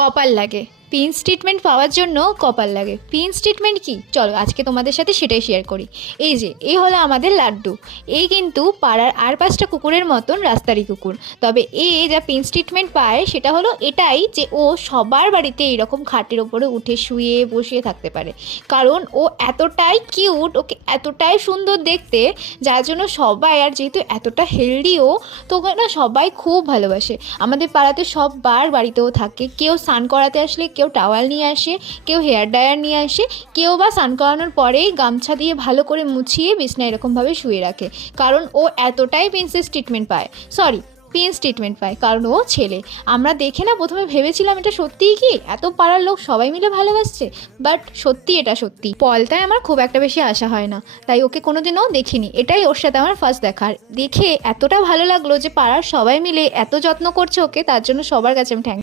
কপাল লাগে। Prince treatment পাওয়ার জন্য কপাল লাগে। প্রিন্স ট্রিটমেন্ট কি, চলো আজকে তোমাদের সাথে সেটাই শেয়ার করি। এই হলো আমাদের লাড্ডু। এই কিন্তু পাড়ার আর 5টা কুকুরের মতন রাস্তারই কুকুর। তবে যা প্রিন্স ট্রিটমেন্ট পায় সেটা হলো এটাই যে ও সবার বাড়িতে এইরকম খাটের ওপরে উঠে শুয়ে বসিয়ে থাকতে পারে। কারণ ও এতটাই কিউট, ওকে এতটাই সুন্দর দেখতে, যার জন্য সবাই, আর যেহেতু এতটা হেলদিও, তো ওকে না সবাই খুব ভালোবাসে। আমাদের পাড়াতে সববার বাড়িতেও থাকে। কেউ স্নান করাতে আসলে কেউ টাওয়াল নিয়ে আসে, কেউ হেয়ার ড্রায়ার নিয়ে আসে, কেউ বা স্নান করানোর পরেই গামছা দিয়ে ভালো করে মুছিয়ে বিছনায় এরকমভাবে শুয়ে রাখে। কারণ ও এতটাই প্রিন্সেস ট্রিটমেন্ট পায়, প্রিন্স ট্রিটমেন্ট পায়, কারণ ও ছেলে। আমরা দেখে না প্রথমে ভেবেছিলাম এটা সত্যিই কি এত পাড়ার লোক সবাই মিলে ভালোবাসছে, বাট সত্যি এটা সত্যি। পলতায় আমার খুব একটা বেশি আশা হয় না, তাই ওকে কোনোদিনও দেখিনি। এটাই ওর সাথে আমার ফার্স্ট দেখার। দেখে এতটা ভালো লাগলো যে পাড়ার সবাই মিলে এত যত্ন করছে ওকে, তার জন্য সবার কাছে আমি থ্যাংক